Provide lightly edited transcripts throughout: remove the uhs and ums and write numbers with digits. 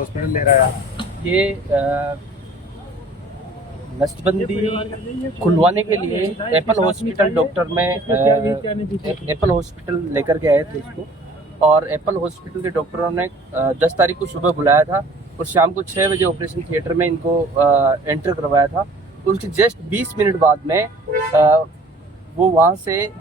Hospital ले रहा है। ये नसबंदी खुलवाने के लिए एप्पल हॉस्पिटल डॉक्टर में एप्पल हॉस्पिटल लेकर के आए थे इसको, और एप्पल हॉस्पिटल के डॉक्टरों ने 10 तारीख को सुबह बुलाया था और शाम को 6 बजे ऑपरेशन थिएटर में इनको एंटर करवाया था। तो उसके जस्ट 20 मिनट बाद में वो वहाँ से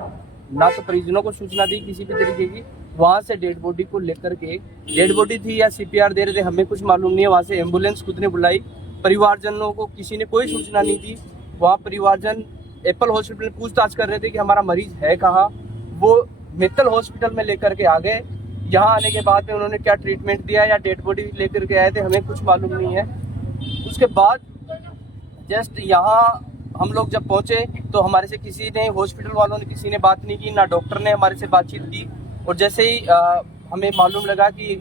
ना तो परिजनों को सूचना दी किसी भी तरीके की, वहाँ से डेड बॉडी को लेकर के, डेड बॉडी थी या सीपीआर दे रहे थे हमें कुछ मालूम नहीं है, वहाँ से एम्बुलेंस खुद ने बुलाई, परिवारजनों को किसी ने कोई सूचना नहीं दी। वहाँ परिवारजन एप्पल हॉस्पिटल में पूछताछ कर रहे थे कि हमारा मरीज है कहाँ, वो मित्तल हॉस्पिटल में लेकर के आ गए। यहाँ आने के बाद में उन्होंने क्या ट्रीटमेंट दिया या डेड बॉडी लेकर के आए थे हमें कुछ मालूम नहीं है। उसके बाद जस्ट यहाँ हम लोग जब पहुँचे तो हमारे से किसी ने, हॉस्पिटल वालों ने किसी ने बात नहीं की, ना डॉक्टर ने हमारे से बातचीत की। और जैसे ही हमें मालूम लगा कि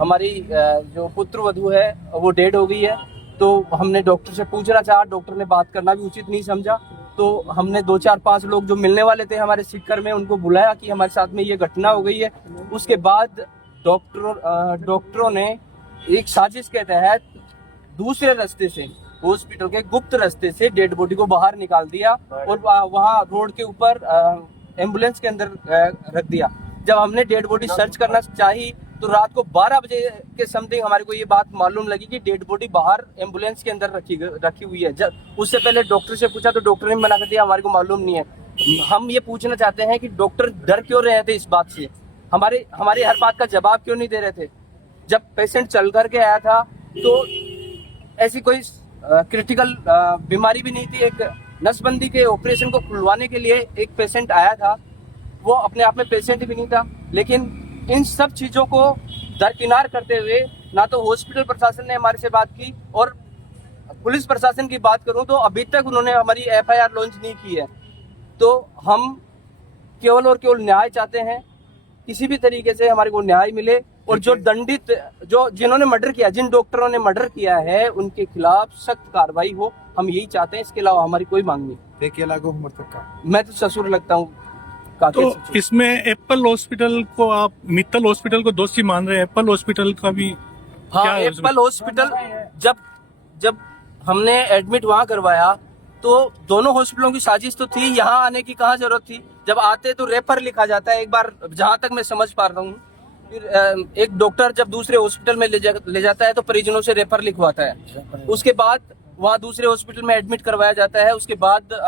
हमारी जो पुत्र वधू है वो डेड हो गई है, तो हमने डॉक्टर से पूछना चाहा, डॉक्टर ने बात करना भी उचित नहीं समझा। तो हमने 2 4 5 लोग जो मिलने वाले थे हमारे सीकर में, उनको बुलाया कि हमारे साथ में ये घटना हो गई है। उसके बाद डॉक्टरों ने एक साजिश के तहत दूसरे रास्ते से, हॉस्पिटल के गुप्त रास्ते से डेड बॉडी को बाहर निकाल दिया और वहाँ रोड के ऊपर एम्बुलेंस के अंदर रख दिया। जब हमने डेड बॉडी सर्च करना चाही तो रात को 12 बजे के समथिंग हमारे को ये बात मालूम लगी कि डेड बॉडी बाहर एम्बुलेंस के अंदर रखी हुई है। जब उससे पहले डॉक्टर से पूछा तो डॉक्टर ने मना कर दिया, हमारे को मालूम नहीं है। हम ये पूछना चाहते हैं कि डॉक्टर डर क्यों रहे थे इस बात से, हमारी हर बात का जवाब क्यों नहीं दे रहे थे। जब पेशेंट चल करके आया था तो ऐसी कोई क्रिटिकल बीमारी भी नहीं थी। एक नसबंदी के ऑपरेशन को खुलवाने के लिए एक पेशेंट आया था, वो अपने आप में पेशेंट भी नहीं था। लेकिन इन सब चीजों को दरकिनार करते हुए ना तो हॉस्पिटल प्रशासन ने हमारे से बात की, और पुलिस प्रशासन की बात करूं तो अभी तक उन्होंने हमारी एफआईआर लॉन्च नहीं की है। तो हम केवल और केवल न्याय चाहते हैं, किसी भी तरीके से हमारे को न्याय मिले, और जो दंडित, जिन्होंने मर्डर किया, जिन डॉक्टरों ने मर्डर किया है उनके खिलाफ सख्त कार्रवाई हो, हम यही चाहते हैं। इसके अलावा हमारी कोई मांग नहीं। क्या लागू उम्र तक का? मैं तो ससुर लगता हूँ। तो इसमें एप्पल हॉस्पिटल को आप मित्तल हॉस्पिटल को दोषी मान रहे हैं, एप्पल हॉस्पिटल का भी? हाँ, एप्पल हॉस्पिटल जब हमने एडमिट वहाँ करवाया तो दोनों हॉस्पिटलों की साजिश तो थी, यहाँ आने की कहाँ जरूरत थी। जब आते तो रेफर लिखा जाता है, एक बार जहाँ तक मैं समझ पा रहा हूँ। फिर एक डॉक्टर जब दूसरे हॉस्पिटल में ले जाता है तो परिजनों से रेफर लिखवाता है, उसके बाद वहाँ दूसरे हॉस्पिटल में एडमिट करवाया जाता है, उसके बाद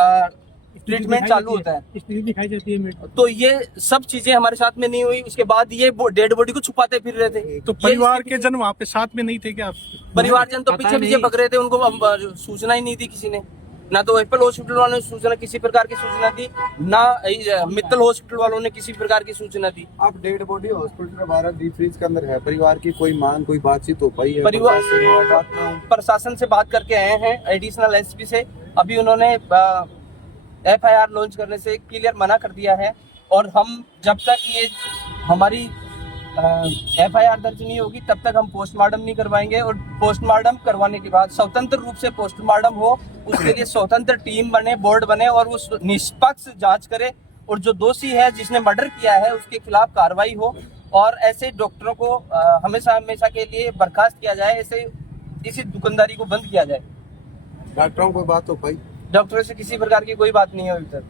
ट्रीटमेंट चालू होता है, दिखाई जाती है। तो ये सब चीजें हमारे साथ में नहीं हुई। उसके बाद ये डेड बॉडी को छुपाते फिर रहे थे। तो परिवार के जन वहाँ पे साथ में नहीं थे क्या? परिवारजन तो पीछे पक रहे थे, उनको सूचना ही नहीं दी किसी ने, ना तो एप्पल हॉस्पिटल वालों ने सूचना, किसी प्रकार की सूचना दी, ना मित्तल हॉस्पिटल वालों ने किसी प्रकार की सूचना दी। अब डेड बॉडी हॉस्पिटल के बाहर डीप फ्रीज के अंदर है, परिवार की कोई मांग, कोई बातचीत हो पाई है? परिवार प्रशासन से बात करके आए हैं, एडिशनल एसपी से। अभी उन्होंने एफआईआर लॉन्च करने से क्लियर मना कर दिया है, और हम जब तक ये हमारी एफआईआर दर्ज नहीं होगी तब तक हम पोस्टमार्टम नहीं करवाएंगे। और पोस्टमार्टम करवाने के बाद स्वतंत्र रूप से पोस्टमार्टम हो, उसके लिए स्वतंत्र टीम बने, बोर्ड बने, और उस निष्पक्ष जांच करे, और जो दोषी है जिसने मर्डर किया है उसके खिलाफ कार्रवाई हो, और ऐसे डॉक्टरों को हमेशा के लिए बर्खास्त किया जाए, ऐसे इसी दुकानदारी को बंद किया जाए। डॉक्टरों को बात हो पाई? डॉक्टरों से किसी प्रकार की कोई बात नहीं है अभी तक।